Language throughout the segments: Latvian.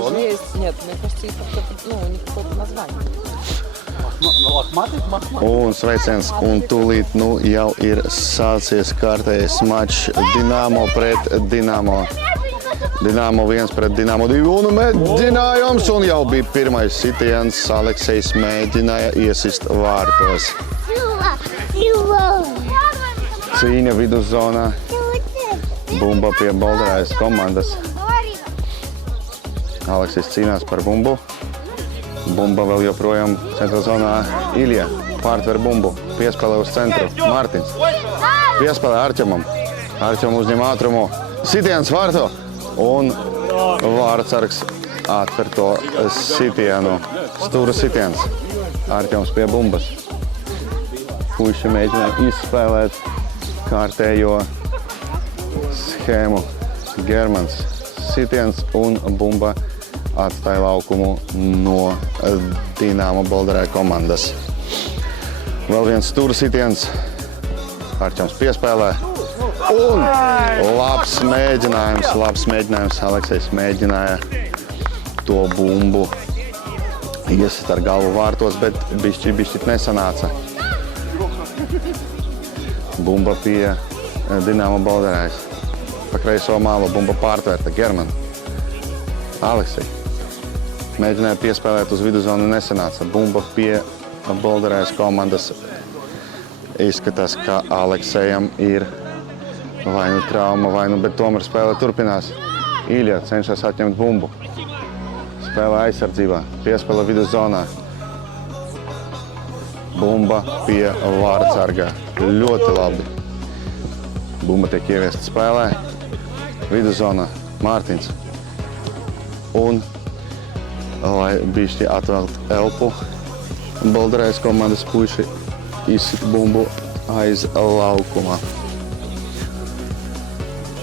У них же есть, нет, мне кажется, есть какое-то, у них какое-то название. Un sveiciens, un tūlīt jau ir sācies kārtējais mačs Dinamo pret Dinamo. Dinamo 1 pret Dinamo 2 un mēģinājums, un jau bija pirmais sitiens. Aleksejs mēģināja iesist vārtos. Cīņa viduszonā. Bumba pie Bolderājas komandas. Aleksejs cīnās par bumbu. Bumba vēl joprojām centra zonā. Ilja pārtver bumbu. Piespēlē uz centru. Mārtiņš. Piespēlē Arķemam. Arķem uzņem ātrumu. Sitiens vārto. Un vārtsargs atver to sitienu. Stūra sitiens. Arķems pie bumbas. Puiši mēģina izspēlēt kārtējo schēmu. Germans. Sitiens un bumba atstāja laukumu no Dinamo Bolderāja komandas. Vēl viens stūra sitiens. Arķems piespēlē. Un labs mēģinājums. Aleksejs mēģināja to bumbu iesist ar galvu vārtos, bet bišķi nesanāca. Bumba pie Dinamo Bolderājas. Pa kreiso malu bumba pārtvērta. German. Aleksej. Mēģināja piespēlēt uz viduzonu, nesanāca. Bumba pie Bolderājas komandas. Izskatās, ka Aleksejam ir vai nu trauma, bet tomēr spēle turpinās. Ilja cenšas atņemt bumbu. Spēlē aizsardzībā. Piespēle viduzonā. Bumba pie vārtsarga. Ļoti labi. Bumba tiek ieviesta spēlē. Viduzonā Mārtiņš. Un, lai bišķi atvelt elpu, Bolderājas komandas puiši izsit bumbu aiz laukuma.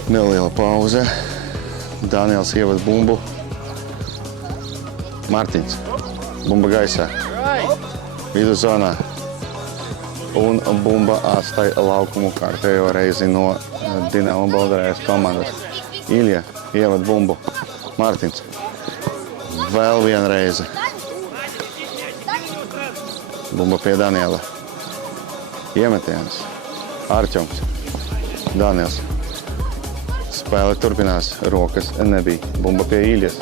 Neliela pauze. Daniels ievada bumbu. Mārtiņš. Bumba gaisā. Viduzonā. Un bumba atstāja laukumu kārtējo reizi no Dinamo Bolderājas komandas. Ilja ievada bumbu. Mārtiņš. Vēl viena reize. Bumba pie Daniela. Iemetiens. Arķems. Daniels. Spēle turpinās. Rokas nebija. Bumba pie Iljas.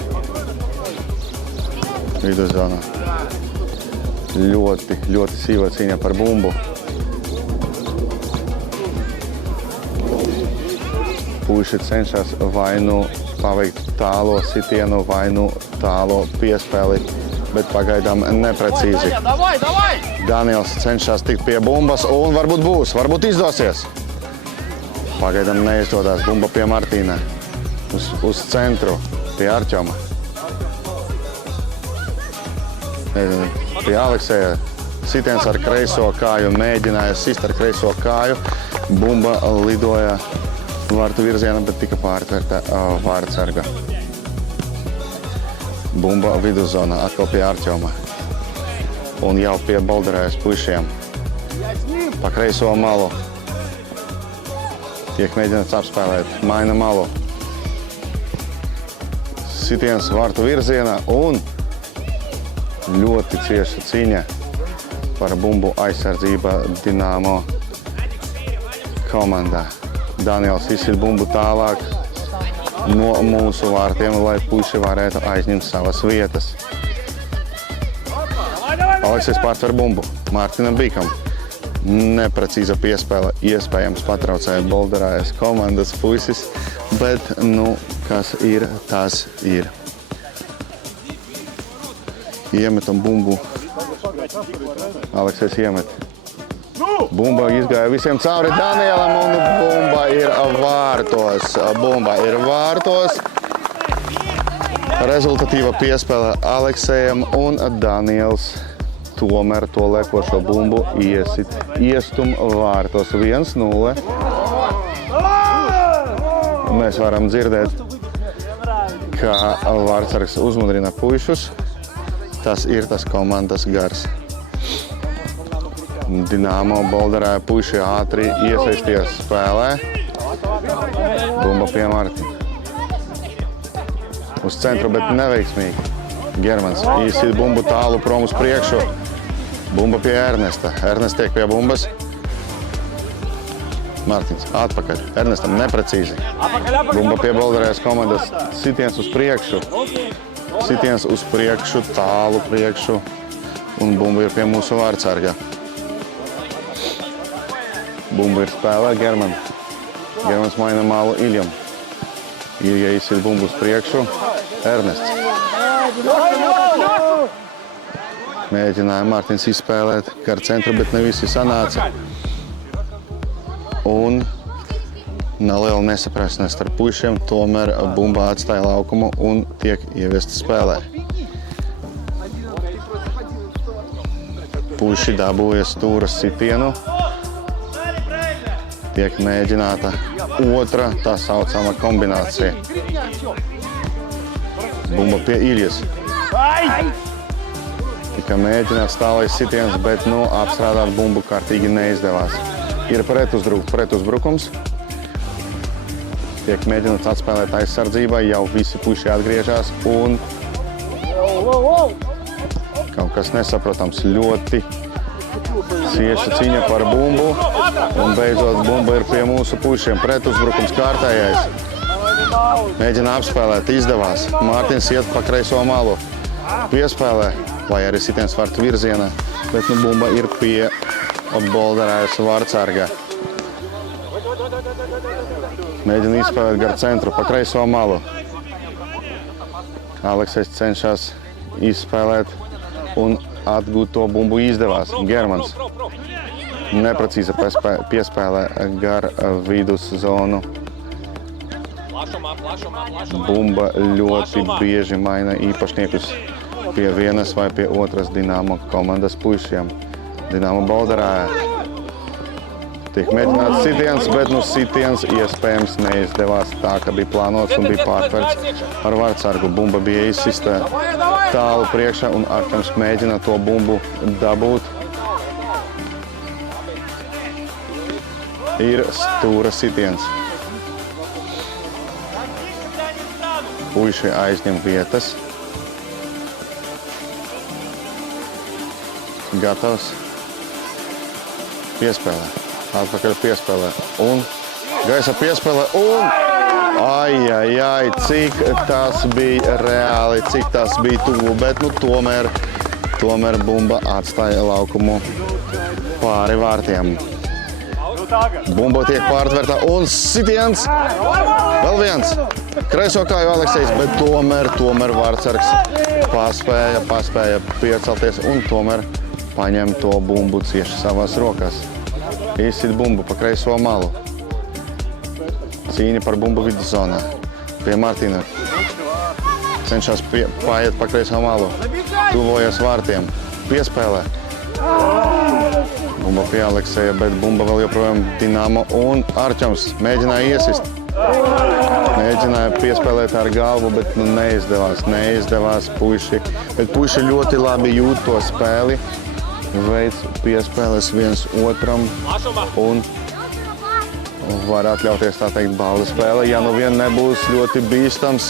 Viduzonā. Ļoti sīva cīņa par bumbu. Puiši cenšas vai nu paveikt tālo sitienu, vai nu tālo piespēli, bet pagaidām neprecīzi. Daniels cenšas tikt pie bumbas un varbūt izdosies. Pagaidām neizdodas. Bumba pie Martīna. Uz centru pie Arķoma. Pie Alekseja. Sitiens ar kreiso kāju, mēģināja sist ar kreiso kāju. Bumba lidoja vārtu virzienā, bet tika pārtverta vārtsarga. Bumba viduzonā, atkal pie Arķoma. Un jau pie Bolderājas puišiem. Pa kreiso malu. Tiek mēģināts apspēlēt. Maina malu. Sitiens vārtu virzienā un ļoti cieša cīņa par bumbu aizsardzība Dinamo komandā. Daniels izsit bumbu tālāk no mūsu vārtiem, lai puiši varētu aizņemt savas vietas. Aleksejs pārtver bumbu. Mārtiņam Bīkam. Neprecīza piespēle, iespējams patraucēja Bolderājas komandas puisis, bet, kas ir, tas ir. Iemetam bumbu. Aleksējs iemet. Bumba izgāja visiem cauri Danielam un bumba ir vārtos. Bumba ir vārtos. Rezultatīva piespēle Aleksējam un Daniels tomēr to lekošo bumbu iestum vārtos 1-0. Mēs varam dzirdēt, kā vārtsargs uzmudrina puišus. Tas ir tas komandas gars. Dinamo Bolderā puiši ātri iesaisties spēlē. Bumba pie Martina. Uz centru, bet neveiksmīgi. Germans īsi bumbu tālu prom uz priekšu. Bumba pie Ernesta. Ernest tiek pie bumbas. Martins atpakaļ. Ernestam neprecīzi. Bumba pie Bolderējas komandas. Sitiens uz priekšu. Sitiens uz priekšu, tālu priekšu. Un bumba ir pie mūsu vārtsarga. Bumba ir spēlē Germans. Germans maina mālu Iljam. Ilja izsit bumbu uz priekšu. Ernests. Mēģināja Mārtiņš izspēlēt gar centru, bet ne visi sanāca. Un neliela nesaprašanās starp puišiem, tomēr bumba atstāja laukumu un tiek ieviesta spēlē. Puiši dabūja stūra sitienu. Tiek mēģināta otra tā saucama kombinācija. Bumba pie Iljas. Tika mēģināts tālais sitiens, bet apstrādāt bumbu kārtīgi neizdevās. Ir pretuzbrukums. Tiek mēģināts atspēlēt aizsardzībā, jau visi puiši atgriežās un kaut kas nesaprotams, ļoti cieša cīņa par bumbu un beidzot bumba ir pie mūsu puišiem. Pretuzbrukums kārtējais. Mēģina apspēlēt, izdevās. Mārtiņš iet pa kreiso malu. Piespēlē, vai arī sitiens vārtu virzienā, bet bumba ir pie Bolderējas vārtsarga. Mēģina izspēlēt gar centru, pa kreiso malu. Aleksējs cenšas izspēlēt un atgūt to bumbu izdevās. Germans neprecīza piespēlē gar vidus zonu. Bumba ļoti bieži maina īpašniekus pie vienas vai pie otras Dinamo komandas puišiem. Dinamo Bolderā tiek mēģināts sitiens, bet sitiens iespējams neizdevās tā, ka bija plānots un bija pārtverts ar vārtsargu. Bumba bija izsista tālu priekšā un Artams mēģina to bumbu dabūt. Ir stūra sitiens. Puiši aizņem vietas. Gatavs. Piespēlē. Atpakaļ piespēlē. Un gaisa piespēlē. Un ai, cik tas bija reāli, cik tas bija tuvu. Bet tomēr bumba atstāja laukumu pāri vārtiem. Bumba tiek pārtverta un sitiens. Vēl viens. Kreiso kāju Aleksējs, bet tomēr vārtsargs paspēja piecelties un tomēr paņem to bumbu cieši savās rokās. Izsit bumbu pa kreiso malu. Cīņa par bumbu viduszonā. Pie Martina. Cenšas paiet pa kreiso malu. Tuvojas vārtiem. Piespēlē. Bumba pie Aleksēja, bet bumba vēl joprojām Dinamo un Arčams mēģināja iesist. Mēģināja piespēlēt ar galvu, bet neizdevās puiši. Bet puiši ļoti labi jūt to spēli, veids piespēles viens otram un var atļauties tā teikt balda spēle. Ja vien nebūs ļoti bīstams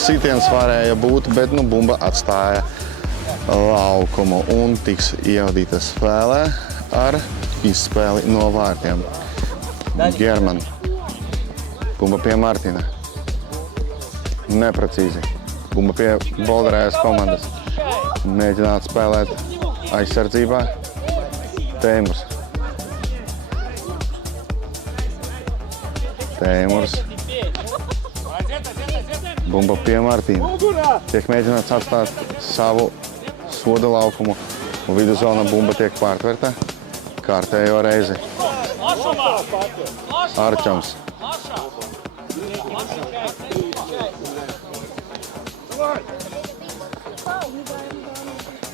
sitiens varēja būt, bet bumba atstāja laukumu un tiks ievadīta spēlē ar izspēli no vārtiem. German. Bumba pie Martina. Neprecīzi. Bumba pie Bolderējas komandas. Mēģināt spēlēt aizsardzībā. Teimurs. Bumba pie Martīna. Tiek mēģināts atstāt savu soda laukumu. Viduzona bumba tiek pārtverta kārtējo reizi. Arčams.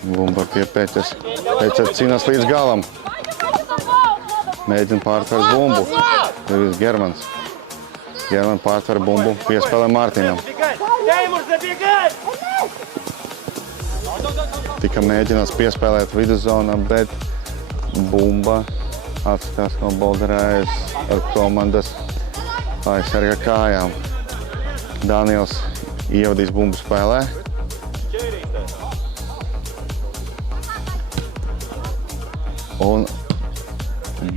Bumba pie Peķes. Peķes cīnās līdz galam. Mēģina pārtvert bumbu. Devis Germans. German pārtver bumbu, piespēlē Mārtiņam. Tika mēģināts piespēlēt viduzonā, bet bumba atskatās no Bolderājas komandas aizsarga kājām. Daniels ievadīs bumbu spēlē. Un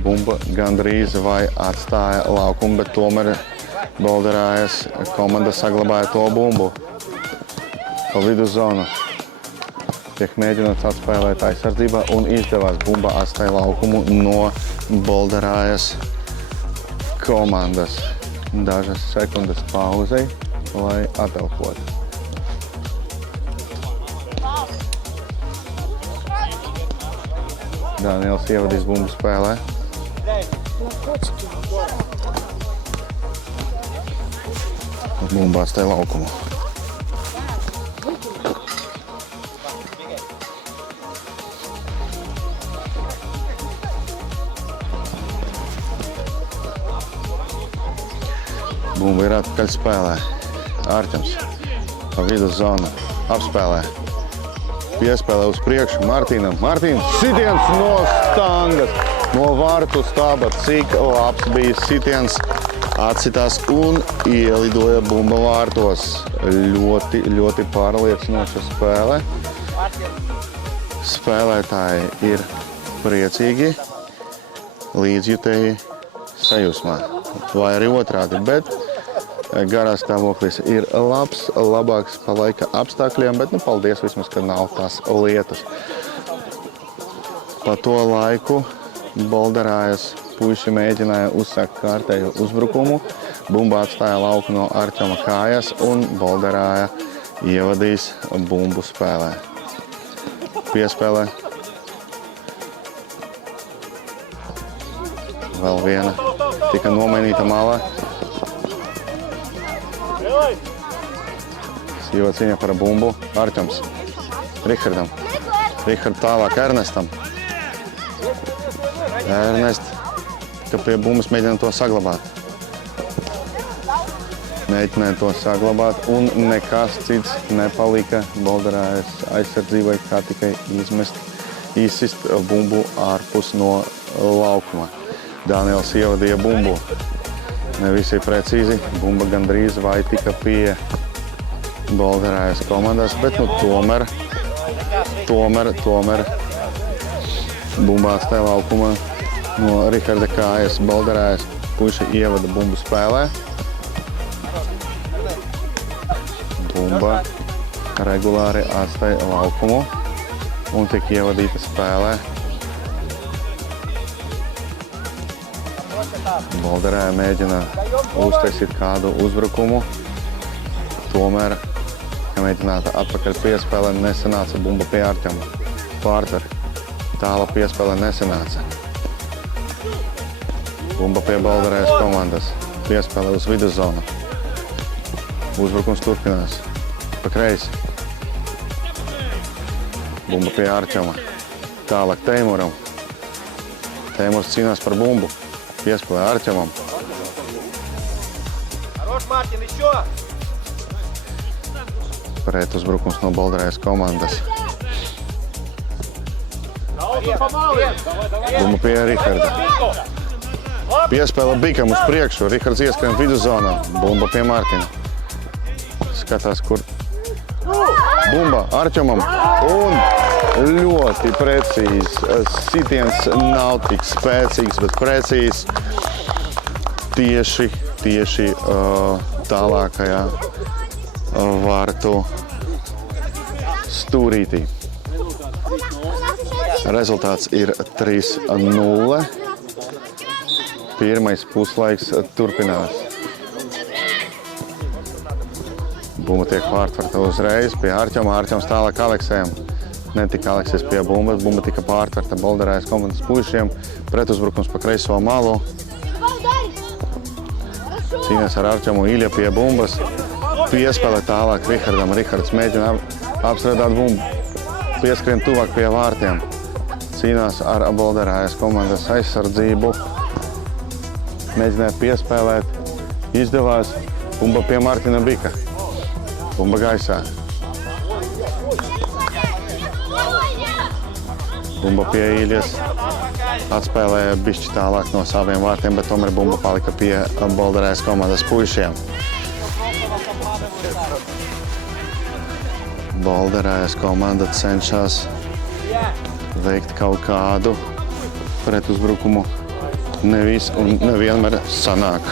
bumba gandrīz vai atstāja laukumu, bet tomēr Bolderājas komanda saglabāja to bumbu. Pa viduzonu tiek mēģināts atspēlēt aizsardzībā un izdevās. Bumba atstāja laukumu no Bolderājas komandas. Dažas sekundes pauzei, lai atelpotu. Daniels ievadīs bumbu spēlē. Bumba atstāja laukumu. Bumba ir atpakaļ spēlē. Arķems pa viduzonu apspēlē. Piespēlē uz priekšu Martīnam. Martīns sitiens no stangas, no vārtu staba. Cik labs bija sitiens. Atsitās un ielidoja bumba vārtos. Ļoti pārliecinoša spēle. Spēlētāji ir priecīgi, līdzjutēji sajūsmā. Vai arī otrādi, bet garās stāvoklis ir labs, labāks pa laika apstākļiem, bet paldies vismaz, ka nav tās lietas. Pa to laiku Bolderājas puiši mēģināja uzsākt kārtēju uzbrukumu. Bumba atstāja lauku no Arķama kājas un Bolderāja ievadīs bumbu spēlē. Piespēlē. Vēl viena. Tika nomainīta malā. Sīva cīņa par bumbu. Arķams. Rihardam. Rihard tālāk Ernestam. Ernest, ka pie bumbas mēģina to saglabāt. Mēģināja to saglabāt un nekas cits nepalika Bolderājas aizsardzībai, kā tikai izsist bumbu ārpus no laukuma. Daniels ievadīja bumbu. Ne visi precīzi. Bumba gandrīz vai tika pie Bolderājas komandas, bet tomēr bumba atstāja laukumā no Riharda kājas. Bolderājas puiši ievada bumbu spēlē. Bumba regulāri atstāja laukumu un tika ievadīta spēlē. Bolderāja mēģina uztaisīt kādu uzbrukumu. Tomēr, ja mēģināta atpakaļ piespēlē, nesanāca bumba pie Arķama. Pārtver. Tāla piespēlē nesanāca. Bumba pie Bolderājas komandas. Piespēlē uz viduzonu. Uzbrukums turpinās. Pa kreisi. Bumba pie Arķama. Tālāk Teimuram. Teimurs cīnās par bumbu. Piespēlē Arķamam. Pret uzbrukums no Bolderājas komandas. Bumba pie Riharda. Piespēle Bikam uz priekšu. Rihards ieskrien viduzonā. Bumba pie Mārtiņa. Skatās, kur bumba Arķamam. Un ļoti precīzs. Sitiens nav tik spēcīgs, bet precīzs. Tieši tālākajā vārtu stūrītī. Rezultāts ir 3-0. Pirmais puslaiks turpinās. Bumba tiek pārtverta uzreiz pie Arķoma. Arķoms tālāk Aleksējam. Netika Aleksis pie bumbas. Bumba tika pārtverta Bolderājas komandas puišiem. Pretuzbrukums pa kreiso malu. Cīnās ar Arķomu. Ilja pie bumbas. Piespēlē tālāk Rihardam. Rihards mēģina apstrādāt bumbu. Pieskrien tuvāk pie vārtiem. Cīnās ar Bolderājas komandas aizsardzību. Mēģināja piespēlēt. Izdevās. Bumba pie Martina Bika. Bumba gaisā. Bumba pie Iljas. Atspēlēja bišķi tālāk no saviem vārtiem, bet tomēr bumba palika pie Bolderājas komandas puišiem. Bolderājas komanda cenšas veikt kaut kādu pretuzbrukumu. Nevis un nevienmēr sanāk.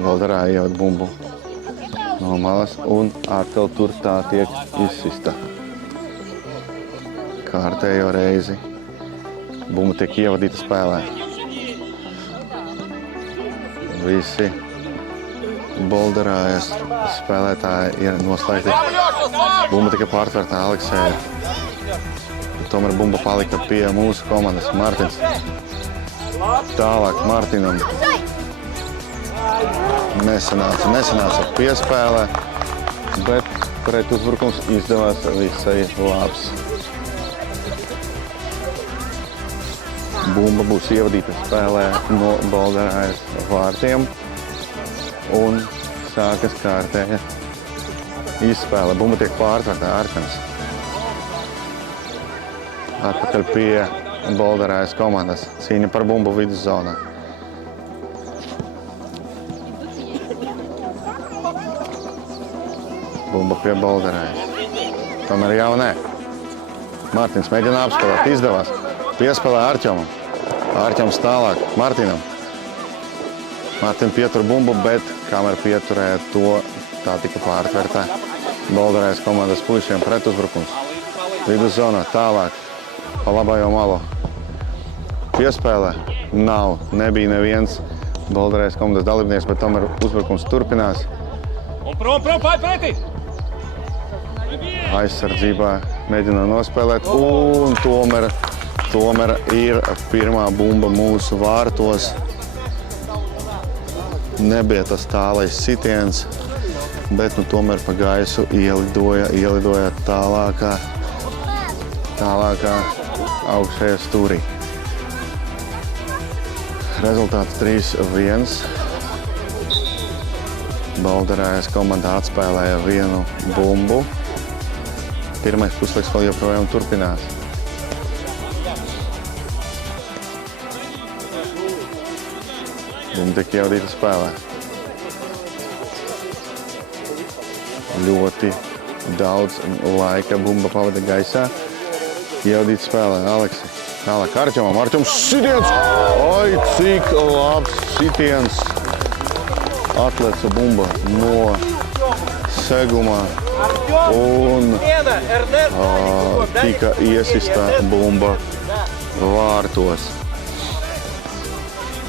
Bolderāja ievada bumbu no malas un atkal tur tā tiek izsista. Kārtējo reizi. Bumba tiek ievadīta spēlē. Visi Bolderājas spēlētāji ir noslēgti. Bumba tika pārtverta Aleksēja. Tomēr bumba palika pie mūsu komandas. Martins. Tālāk Martinam. Nesanāca piespēlē, bet pretuzbrukums izdevās visai labs. Bumba būs ievadīta spēlē no Bolderājas vārtiem un sākas kārtēja izspēle. Bumba tiek pārtverta Arķoms. Atpakaļ pie Bolderājas komandas. Cīņa par bumbu viduszonā. Bumba pie Bolderājas. Tomēr jau nē. Martins mēģina apspēlēt, izdevās. Piespēlē Arķomam. Arķoms tālāk Martinam. Martin pietur bumbu, bet kamēr pieturēja to, tā tika pārtverta Bolderājas komandas puišiem pretuzbrukums. Viduszonā tālāk pa labājo malu. Piespēlē nav, nebija neviens Bolderājas komandas dalībnieks, bet tomēr uzbrukums turpinās. Aizsardzībā mēģina nospēlēt un tomēr ir pirmā bumba mūsu vārtos. Nebija tas tālais sitiens, bet tomēr pa gaisu ielidoja tālākā augšējā stūrī. Rezultāts 3-1. Bolderājas komanda atspēlēja vienu bumbu. Pirmais puslaiks vēl joprojām turpinās. Bumba tiek ievadīta spēlē. Ļoti daudz laika bumba pavada gaisā. Ievadīta spēlē Aleksi. Tālāk Arķomam. Arķoms sitiens! Oi, cik labs sitiens! Atleca bumba no segumā un tika iesista bumba vārtos.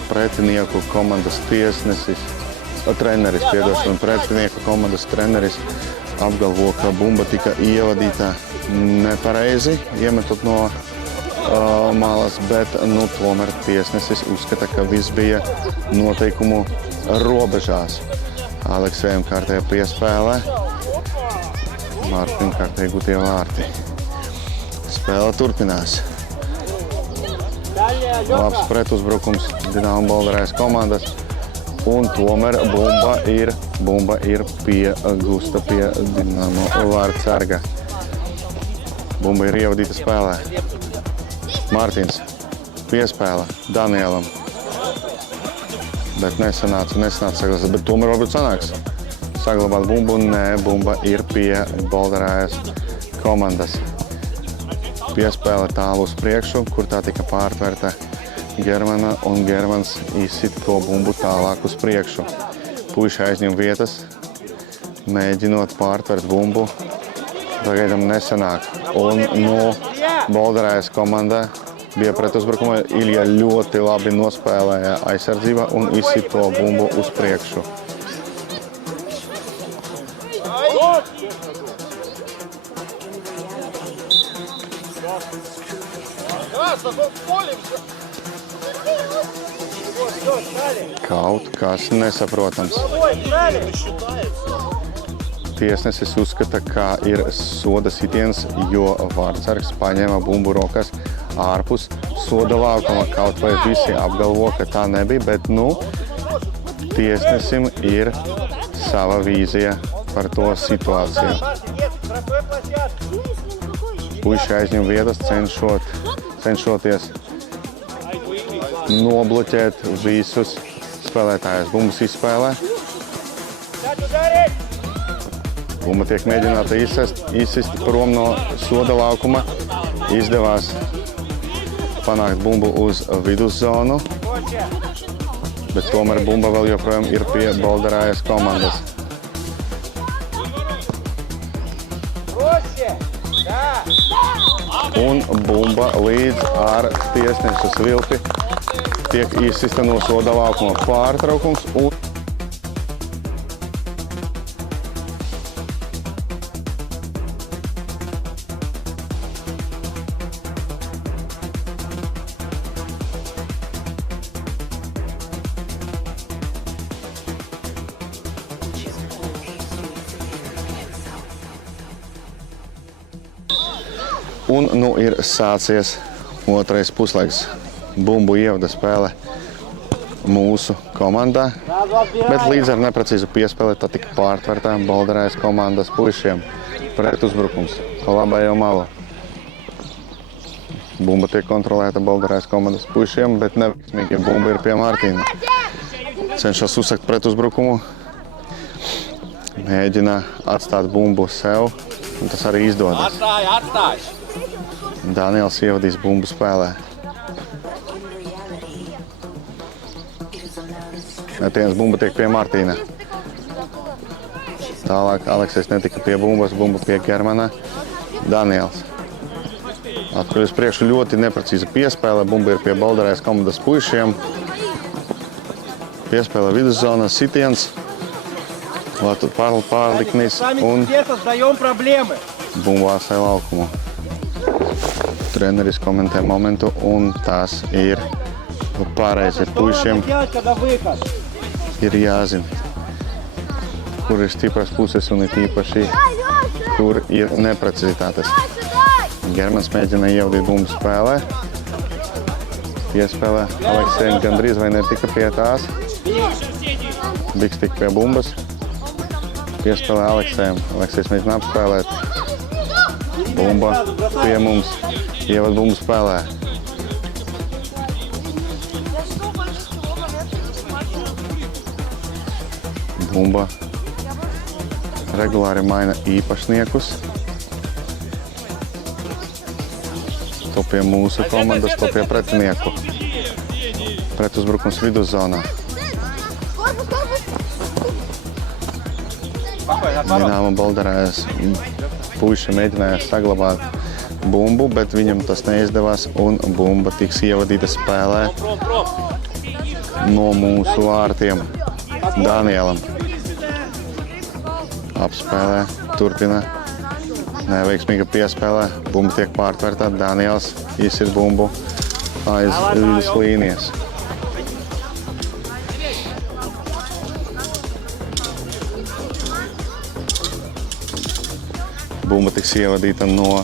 Pretinieku komandas pretinieku komandas treneris apgalvo, ka bumba tika ievadīta nepareizi, iemetot no malas, bet tomēr tiesnesis uzskata, ka viss bija noteikumu robežās. Aleksējam kārtēja piespēlē, Martin kārtēja gutie vārti. Spēle turpinās. Labs pretuzbrukums Dinamo Bolderājas komandas un tomēr bumba ir piegusta pie Dinamo vārtsarga. Bumba ir ievadīta spēlē. Martins piespēle Danielam. Bet nesanāca saglabāt, bet tomēr varbūt sanāks saglabāt bumbu. Nē, bumba ir pie Bolderājas komandas. Piespēle tālu uz priekšu, kur tā tika pārtverta Germana, un Germans izsit to bumbu tālāk uz priekšu. Puiši aizņem vietas, mēģinot pārtvert bumbu. Pagaidām nesanāk. Un no Bolderājas komandai bija pretuzbrukumā. Ilja ļoti labi nospēlēja aizsardzībā un izsit to bumbu uz priekšu. Kaut kas nesaprotams. Tiesnesis uzskata, ka ir soda sitiens, jo vārdsargs paņēma bumbu rokas ārpus soda laukuma. Kaut vai visi apgalvo, ka tā nebija, bet tiesnesim ir sava vīzija par to situāciju. Puiši aizņem vietas, cenšoties nobloķēt visus spēlētājus. Bumbas izspēlē. Bumba tiek mēģināta izsist prom no soda laukuma. Izdevās panākt bumbu uz viduszonu, bet tomēr bumba vēl joprojām ir pie Bolderājas komandas. Un bumba līdz ar tiesnešu svilpi tiek izsista no soda laukuma. Pārtraukums un ir sācies otrais puslaiks. Bumbu ievada spēle mūsu komandā, bet līdz ar neprecīzu piespēli tā tika pārtvertā Bolderājas komandas puišiem. Pretuzbrukums pa labējo malu. Bumba tiek kontrolēta Bolderājas komandas puišiem, bet neveiksmīgi bumba ir pie Mārtīna. Cenšas uzsakt pretuzbrukumu, mēģina atstāt bumbu sev, un tas arī izdodas. Daniels ievadīs bumbu spēlē. Metiens bumba tiek pie Mārtīna. Tālāk Aleksis netika pie bumbas, bumba pie Germana. Daniels. Atpakaļ uz priekšu ļoti neprecīza piespēle. Bumba ir pie Bolderājas komandas puišiem. Piespēle viduszonā, sitiens. Pārliknis un bumba atstāja laukumu. Treneris komentē momentu, un tas ir pareizi. Puišiem ir jāzina, kur ir stipras puses un ir īpaši, kur ir neprecizitātes. Germans mēģina ievadīt bumbu spēlē. Piespēlē Aleksējam gandrīz vai netika pie tās. Biks tika pie bumbas. Piespēlē Aleksējam. Aleksējs mēģina apspēlēt. Bumba pie mums. Ievad bumbu spēlē. Bumba regulāri maina īpašniekus. To pie mūsu komandas, to pie pretinieku. Pretuzbrukums viduszonā. Dinamo Bolderājas puiši mēģināja saglabāt bumbu, bet viņam tas neizdevās, un bumba tiks ievadīta spēlē no mūsu vārtiem. Danielam apspēlē, turpina. Neveiksmīga piespēlē, bumba tiek pārtvertā. Daniels izsit bumbu aiz vidus līnijas. Bumba tiks ievadīta no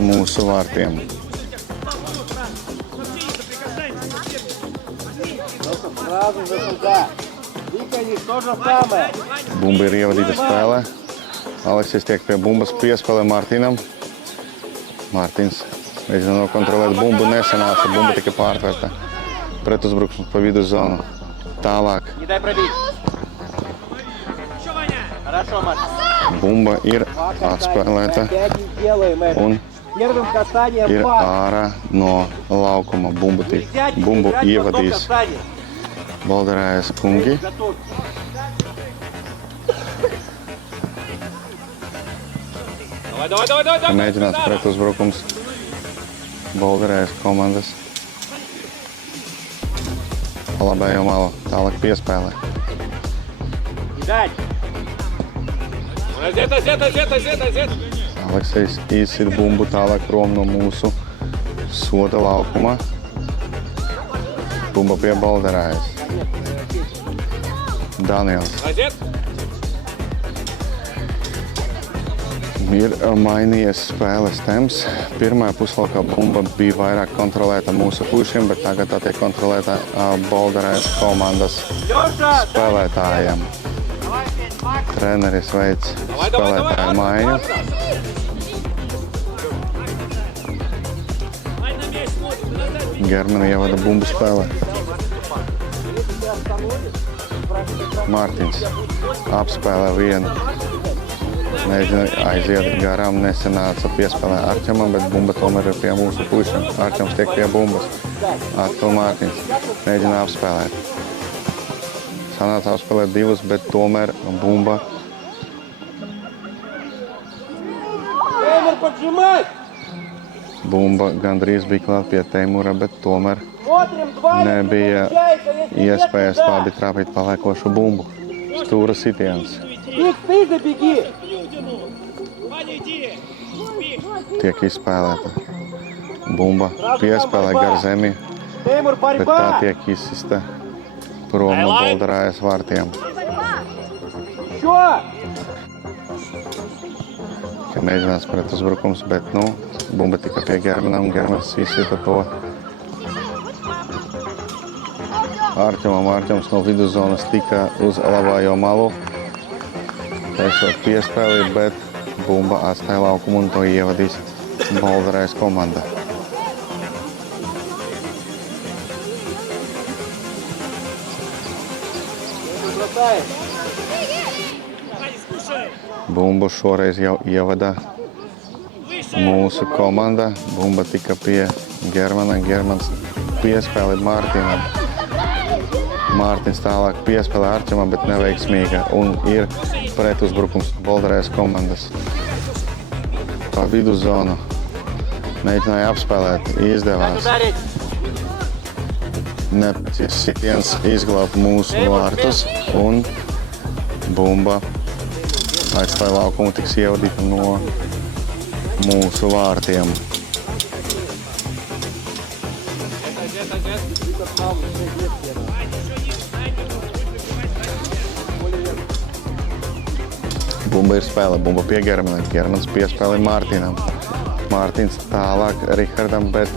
mūsu vārtiem. Bumba ir ievadīta spēlē. Aleksis tiek pie bumbas piespēlē Mārtīnam. Mārtīns mēģina nokontrolēt bumbu, nesanāca, bumba tika pārtverta. Pretuzbrukums pa viduszonu. Tālāk. Bumba ir atspēlēta un ir ārā no laukuma. Bumbu ievadīs Bolderājas kungi. Ka mēģināts pretuzbrukums Bolderējas komandas. Pa labējo malu, tālāk piespēlē. Aleksejs izsit bumbu tālāk prom no mūsu soda laukuma. Bumba pie Bolderējas. Daniels. Ir mainījies spēles temps. Pirmajā puslaukā bumba bija vairāk kontrolēta mūsu pušiem, bet tagad tā tiek kontrolēta Bolderējas komandas spēlētājiem. Treneris veic spēlētāju maiņu. Germana ievada bumbu spēlē. Mārtiņš apspēlē vienu. Mēģina aiziet garām, nesanāca piespēlē Arčamam, bet bumba tomēr ir pie mūsu pušiem. Arčams tiek pie bumbas. Atkal Mārtiņš mēģina apspēlēt. Sanāca apspēlēt divus, bet tomēr bumba. Bumba gandrīz bija klāt pie Teimura, bet tomēr nebija iespējas labi trāpīt paliekošu bumbu. Stūra sitiens. Tiek izspēlēta. Bumba piespēlē gar zemi, bet tā tiek izsista prom no Bolderējas vārtiem. Ka mēģinās pretuzbrukums, bet bumba tika pie Germana un Germans izsita to. Arčams no viduszonas tika uz labājo malu. Taisot piespēli, bet bumba atstāja laukumu un to ievadīs Bolderējas komanda. Bumbu šoreiz jau ievada mūsu komanda. Bumba tika pie Germana. Germans piespēli Mārtiņam. Mārtiņš tālāk piespēlē Arčamam, bet neveiksmīga. Un ir pretuzbrukums Bolderējas komandas. Pa viduszonu mēģināja apspēlēt. Izdevās. Nepēc sitiens izglābt mūsu vārtus. Un bumba aizstāja laukumu, tiks ievadīta no mūsu vārtiem. Bumba ir spēle, bumba pie Germana. Germans piespēlē Mārtiņam. Mārtiņš tālāk Rihardam, bet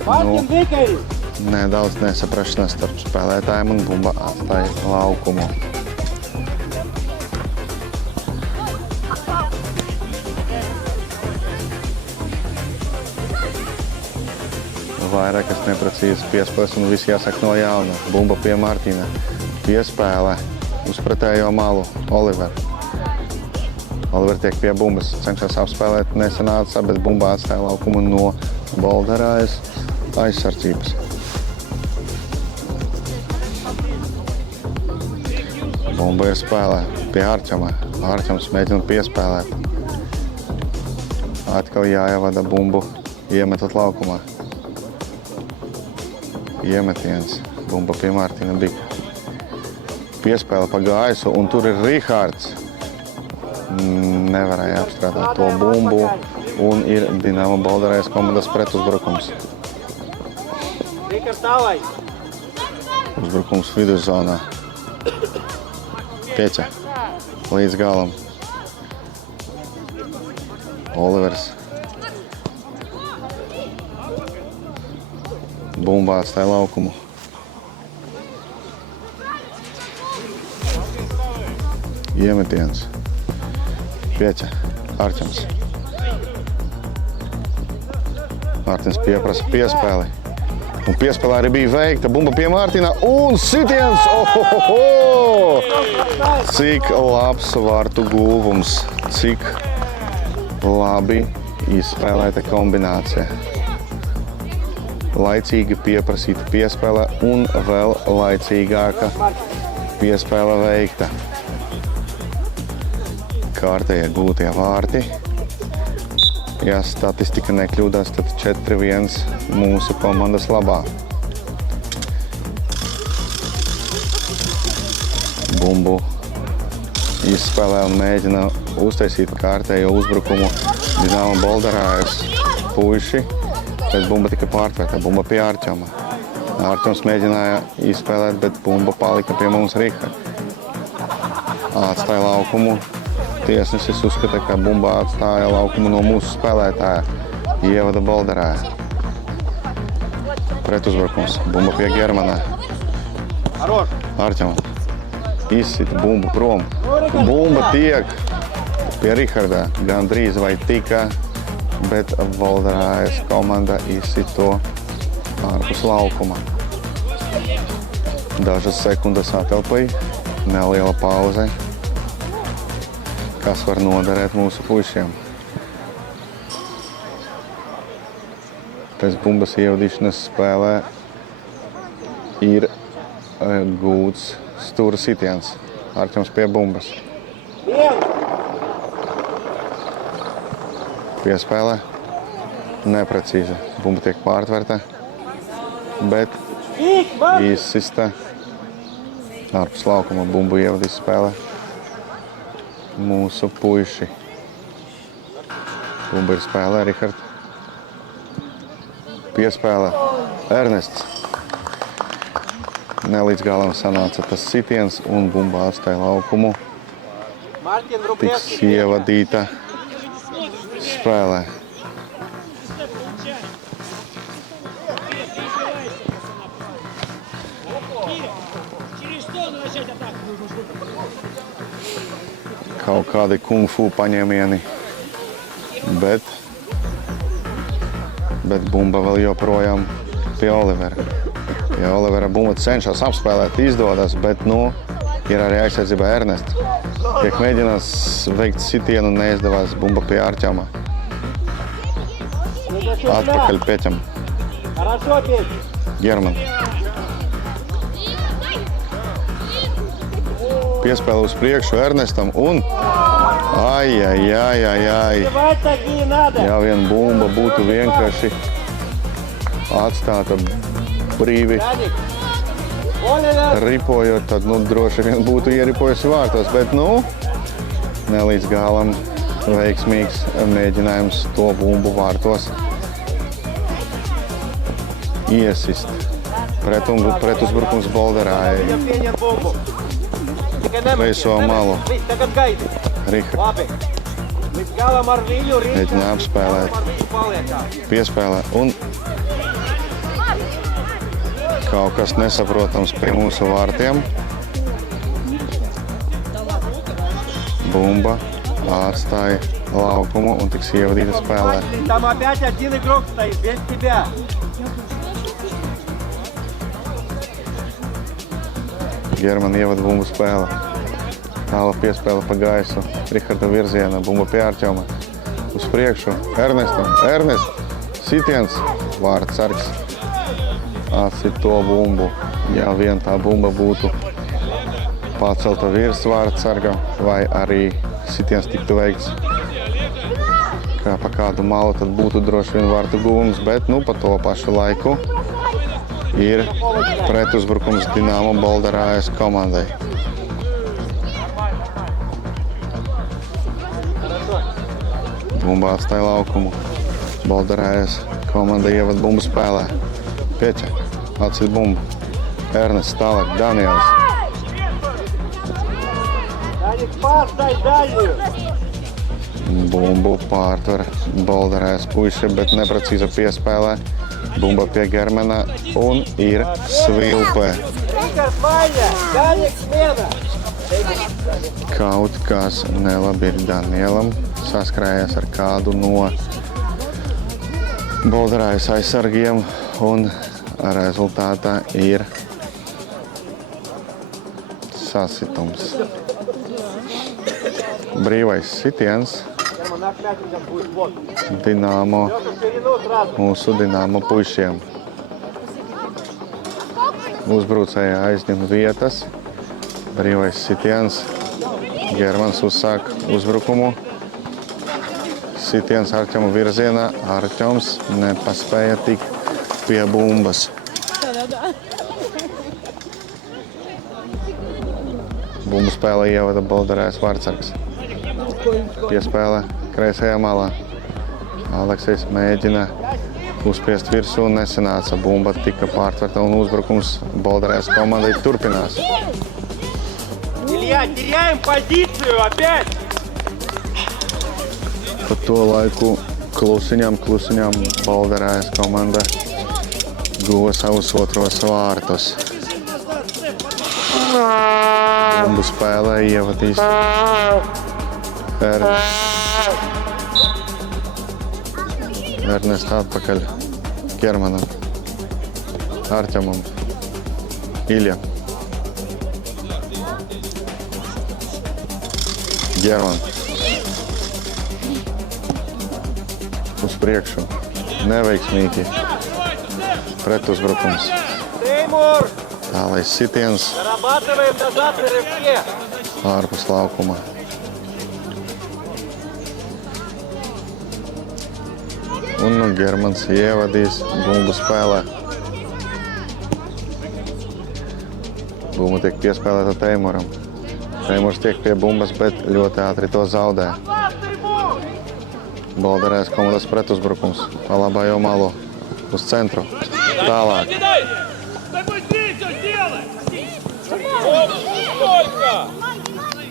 nedaudz nesaprašanās starp spēlētājiem un bumba atstāja laukumu. Vairākas neprecīzas piespēles un viss jāsaka no jauna. Bumba pie Mārtiņa. Piespēle uz pretējo malu. Oliver tiek pie bumbas. Cenšas apspēlēt, nesanāca, bet bumba atstāja laukumu no Bolderējas aizsardzības. Bumba ir spēlē pie Arčama. Arčams mēģina piespēlēt. Atkal jāievada bumbu, iemetot laukumā. Iemetiens. Bumba pie Mārtiņa bija. Piespēle pa gaisu, un tur ir Rihards. Nevarēja apstrādāt to bumbu, un ir Dinamo Bolderējas komandas pretuzbrukums. Uzbrukums viduszonā. Pieķa līdz galam. Olivers. Bumba atstāja laukumu. Iemetiens. Pieķa. Arčams. Mārtiņš pieprasa piespēli. Un piespēlē arī bija veikta bumba pie Mārtiņa un sitiens! Ohoho! Cik labs vārtu guvums. Cik labi izspēlēta kombinācija. Laicīgi pieprasīta piespēle un vēl laicīgāka piespēle veikta. Kārtējie gūtie vārti. Ja statistika nekļūdās, tad 4-1 mūsu komandas labā. Bumbu izspēlē un mēģina uztaisīt kārtējo uzbrukumu Dinamo Bolderājas puiši, bet bumba tika pārtvērta. Bumba pie Artjoma. Artjoms mēģināja izspēlēt, bet bumba palika pie mums Riha. Atstāja laukumu. Tiesnesis uzskata, ka bumba atstāja laukumu no mūsu spēlētāja Ievada Bolderāja. Pretuzbrukums. Bumba pie Germana. Artjoma. Izsita bumbu prom. Bumba tiek pie Riharda. Gandrīz vai tika, bet Bolderājas komanda izsita to ārpus laukuma. Dažas sekundes atelpai, neliela pauze, kas var noderēt mūsu puišiem. Pēc bumbas ievadīšanas spēlē ir gūts stūra sitiens. Artjoms pie bumbas. Piespēlē. Neprecīzi. Bumba tiek pārtverta, bet izsista ārpus laukuma. Bumbu ievadīs spēlē mūsu puiši. Bumba ir spēlē, Richard. Piespēlē Ernests. Nelīdz galam sanāca tas sitiens un bumba atstāja laukumu. Tiks ievadīta spēlē. Kaut kādi kung fu paņēmieni, bet bumba vēl joprojām pie Olivera. Ja Olivera bumba cenšas apspēlēt, izdodas, bet ir arī aizsardzībā Ernests. Tiek mēģinās veikt sitienu, neizdevās bumba pie Artjoma. Atpakaļ Pēķam. German. Piespēle uz priekšu Ernestam un ai. Ja vien bumba būtu vienkārši atstāta brīvi ripojot, tad droši vien būtu ieripojusi vārtos, bet nelīdz galam veiksmīgs mēģinājums to bumbu vārtos iesist. Pretuzbrukums Bolderājai. Kreiso malu. Richard. Mēģina apspēlēt. Piespēlē un kaut kas nesaprotams pie mūsu vārtiem. Bumba atstāja laukumu un tiks ievadīta spēlē. Там опять один игрок стоит, без тебя. Germana ievada bumbu spēle. Tāla piespēle pa gaisu. Riharda virziena. Bumba pie Artjoma. Uz priekšu. Ernestam. Ernest. Sitiens. Vārtsargs. Atsit to bumbu. Ja vien tā bumba būtu pacelta virs vārtsarga vai arī sitiens tiktu veikts kā pa kādu malu, tad būtu droši vien vārtu gūms, bet pa to pašu laiku ir pretuzbrukums Dinamo Bolderājas komandai. Bumba atstāja laukumu. Bolderājas komanda ievad bumbu spēlē. Pieķa, atsit bumbu. Ernests, tālāk, Daniels. Bumbu pārtver Bolderājas puiši, bet neprecīza piespēlē. Bumba pie Germana un ir svilpe. Kaut kas nelabi ir Danielam. Saskrējies ar kādu no Bolderājas aizsargiem un rezultātā ir sasitums. Brīvais sitiens. Dinamo, mūsu Dinamo puišiem. Uzbrucēji aizņem vietas. Brīvais sitiens. Germans uzsāk uzbrukumu. Sitiens Arķoma virzienā. Arķoms nepaspēja tikt pie bumbas. Bumbu spēlē ievada Bolderājs Vārtsargs. Piespēlē kreisajā malā. Aleksejs mēģina uzspiest virsū, nesanāca. Bumba tika pārtverta un uzbrukums Bolderājs komandai turpinās. Илья, теряем позицию опять! Pa to laiku klusiņām Bolderājs komanda guva savus otros vārtus. Bumbu spēlē ievadīs Ernest atpakaļ Germanam, Arķomam, Ilja. German. Uz priekšu. Neveiksmīgi. Pretuzbrukums. Теймур! Tālais sitiens Зарабатываем назад на рывке! ārpus laukuma. Un nu Germans ievadīs bumbu spēlē. Bumba tiek piespēlēta Teimuram. Teimurs tiek pie bumbas, bet ļoti ātri to zaudē. Bolderājs komandas pretuzbrukums pa labājo malu uz centru. Tālāk.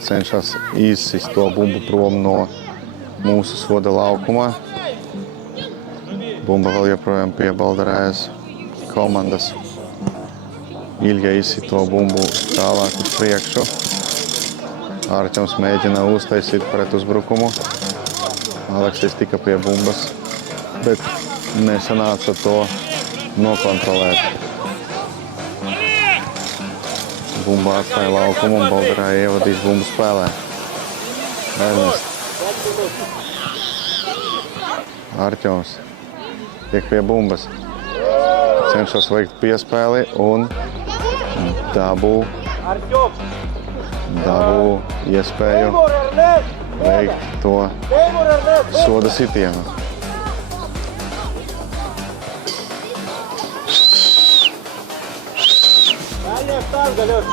Cenšas izsist to bumbu prom no mūsu soda laukuma. Bumba vēl joprojām pie Bolderājs komandas. Ilja izsit to bumbu tālāk uz priekšu. Arķoms mēģina uztaisīt pretuzbrukumu. Aleksejs tika pie bumbas, bet nesanāca to nokontrolēt. Bumba atstāja laukumu un Bolderāja ievadīs bumbu spēlē. Ernest. Arķoms tiek pie bumbas. Cenšas veikt piespēli un dabū iespēju Теймур, Эрнест! veikt to Теймур, Эрнест! soda sitienu. Дальняя штанга, Лёш!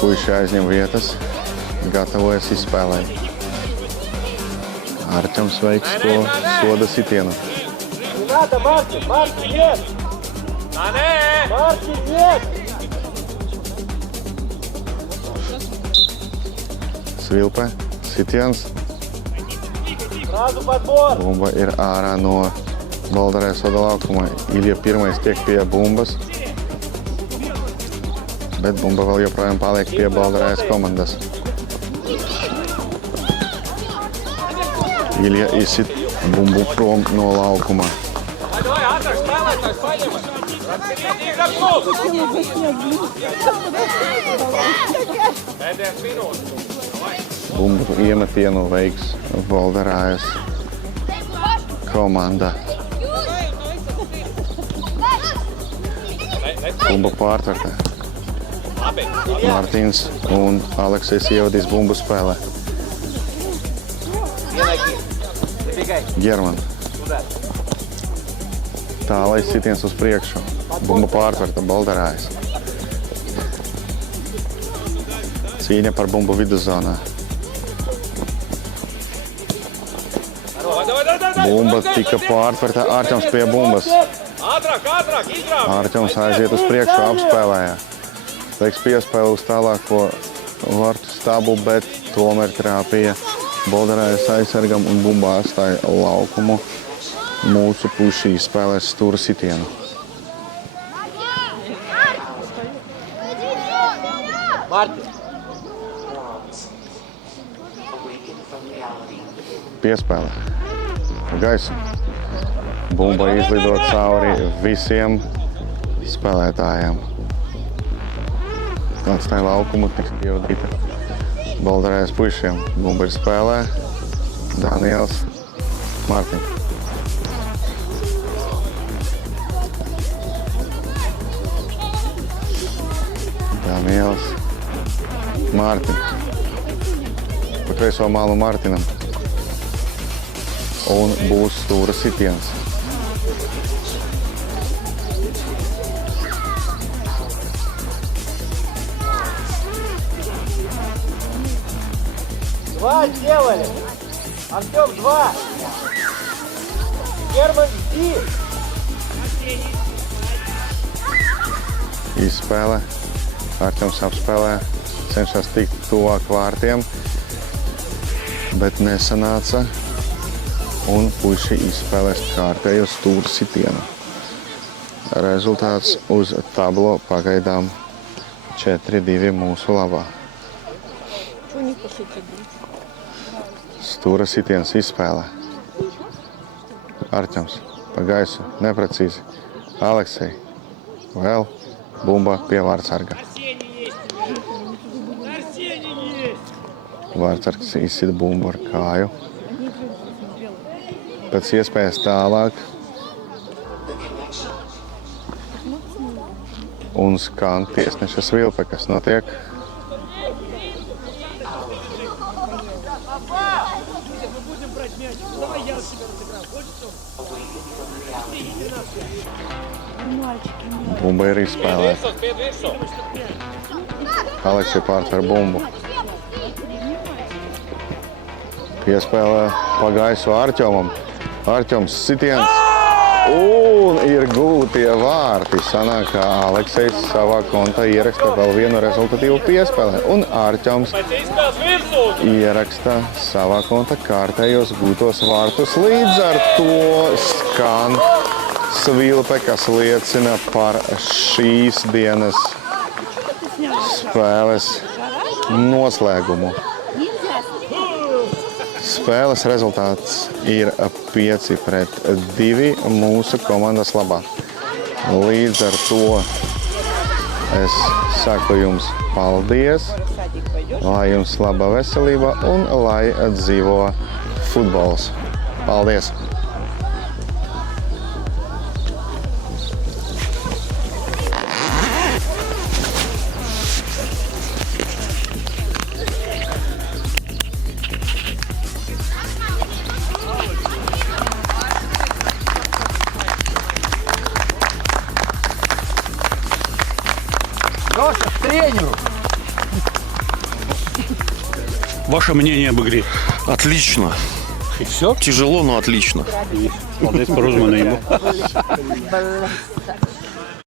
Puiši aizņem vietas, gatavojas izspēlēt. Arķoms veiks to soda sitienu. Не надо, Мартин! Мартин, нет! Мартин, нет! Svilpe, sitiens. Сразу подбор! Bumba ir ārā no Bolderāja soda laukuma. Ilja pirmais tiek pie bumbas, bet bumba vēl joprojām paliek pie Bolderājas komandas. Ilja izsit bumbu prom no laukuma. Bumbu iemetienu veiks Bolderājas komanda. Bumba pārtverta. Mārtiņš un Aleksejs ievadīs bumbu spēlē. Забегай! German. Tālais sitiens uz priekšu. Bumba pārtverta Bolderājs. Cīņa par bumbu viduszonā. Bumba tika pārtverta. Arķoms pie bumbas. Arķoms aiziet uz priekšu, apspēlēja. Veiks piespēli uz tālāko vartu stabu, bet tomēr trāpīja Bolderājas aizsargam un bumba atstāja laukumu. Mūsu pušī spēlēs stūra sitienu. Мартин! Piespēlē. Gaisu. Bumba izlido cauri visiem spēlētājiem. Atstāja laukumu, tika ievadīta Bolderājas puišiem. Bumba ir spēlē. Daniels, Mārtiņš. Daniels, Mārtiņ. Pa kreiso malu Mārtiņam. Un būs stūra sitiens. Два сделали. Артем, два. Герман, иди. Izspēlē. Artjoms apspēlē. Cenšas tikt tuvāk vārtiem. Bet nesanāca. Un puiši izspēlēs kārtējo stūra sitienu. Rezultāts uz tablo pagaidām 4-2 mūsu labā. Что у них по сути? Stūra sitiens izspēlē. Artjoms pa gaisu, neprecīzi. Aleksej, vēl bumba pie vārtsarga. Vārtsargs izsita bumbu ar kāju. Pēc iespējas tālāk. Un skan tiesneša svilpe, kas notiek. Bumba ir izspēlēta. Aleksija pārtver bumbu. Piespēlē pa gaisu Artjomam. Artjoms sitiens. Un ir gūtie vārti. Sanāk, ka Aleksejs savā kontā ieraksta vēl vienu rezultatīvu piespēlē. Un Artjoms ieraksta savā kontā kārtējos gūtos vārtus. Līdz ar to skan svilpe, kas liecina par šīs dienas spēles noslēgumu. Spēles rezultāts ir 5-2 mūsu komandas labā. Līdz ar to es saku jums paldies, lai jums laba veselība un lai dzīvo futbols. Paldies! Леша, к тренеру. Ваше мнение об игре? Отлично. И все? Тяжело, но отлично. Молодец, по-розумному.